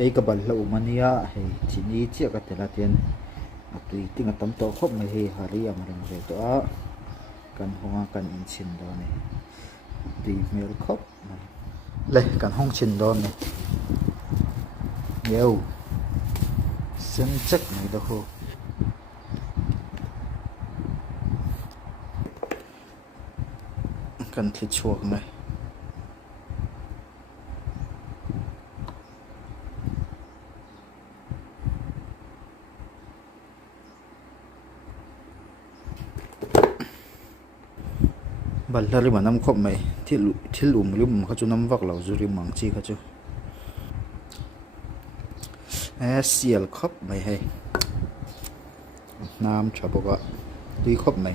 cái cái bal lo mania hay chỉ ní chia cái thế là tiền tùy tiếng ở tấm tổ khóc mày hay hà ri mà làm về đó cần hoa cần in xin đó này tùy mail khóc lấy cần hong xin đó này nhiều xem chắc này đâu không cần thịt chuột nàyบัลลาริมันน้ำขบไหมที่หลุมเขาจะน้ำวักเหล่าจุริมังจีเขาจะเสียลขบไหมให้น้ำชอบบอกว่าดีขบไหม